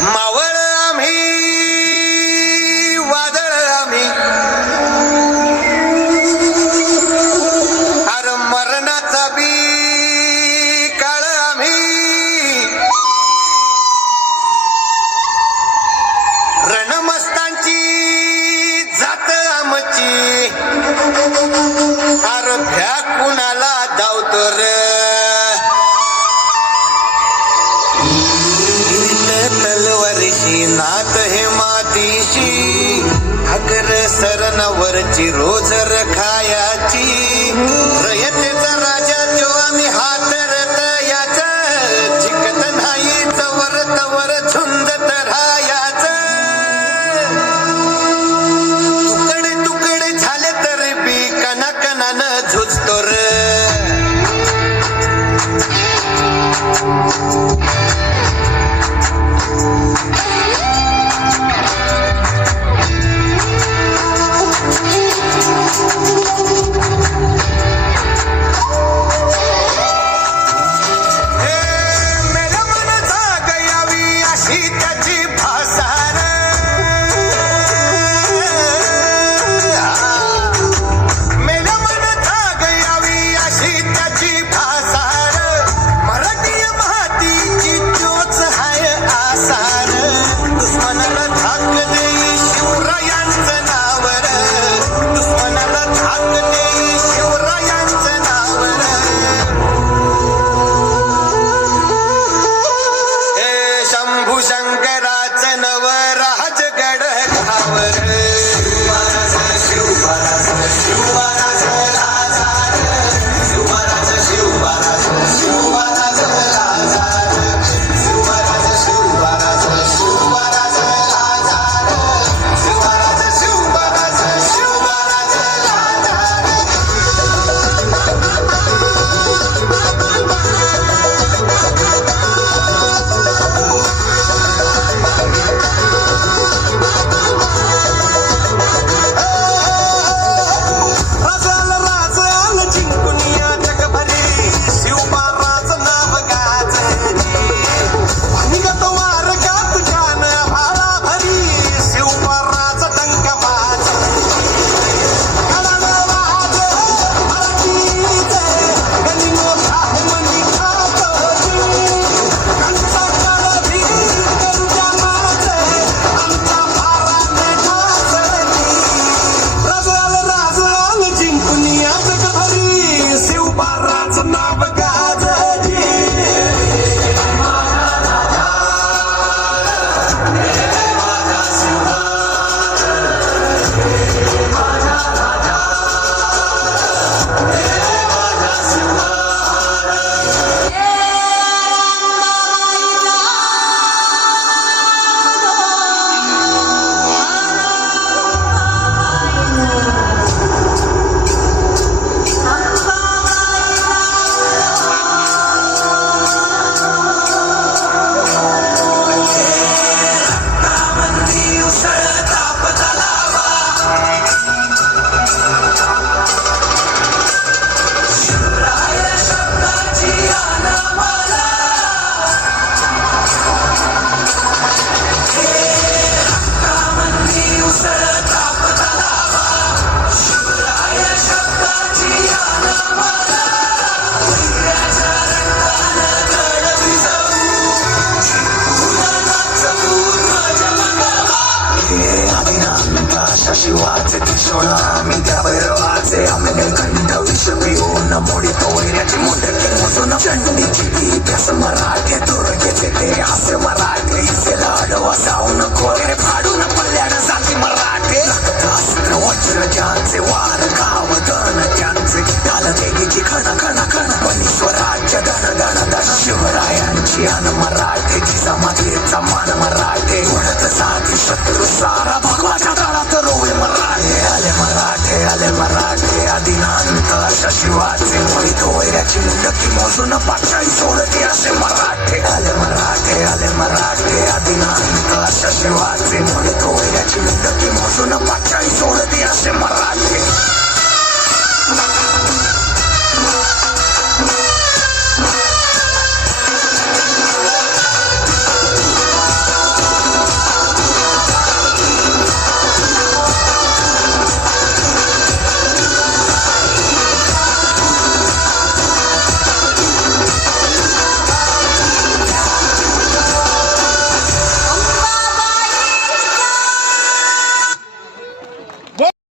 मावळ आम्ही वादळ आम्ही अरे मरणाचा बी काळ आम्ही रणमस्तांची जात आमची अरे भ्या कुणाला धावतो रे तलवारीशी नात हे मातीशी अगर सरणावरची रोज खायाची रयतेचा राजा जो आम्ही हातरत याच जिकत नाही चवर तवर झुंजत राहायाच तुकडे तुकडे झाले तरी बी कणाकणानं झुजतो रे शंकराचं नव राजगड घावर शिवाचे तिशोणा आम्ही त्या भैरवाचे आम्ही निर्गंध विष पिऊन मोडीतो वैऱ्याची मुंडकी मोजून चंडीची ती प्यास मराठे दुर्गेचे ते हास्य मराठे इसेला अडवा जाऊन कोरे फाडून पल्ल्यानं जाती मराठे अस्त्र वज्र ज्यांचे वार गाव दन त्यांचे काल देगीची खण खण खण पण स्वराज्य धन धन धन शिवरायांची अन मराठेची समाधीचा मान मराठे उडत जाती शत्रू सारा भगवाच्या काळात रोवे मराठे आले मराठे आदिनांत अशा शिवाचे मोहित वैऱ्याची मुंडकी मोजून पाचाळी सोडते असे मराठे आले मराठे आदिनांत अशा शिवाचे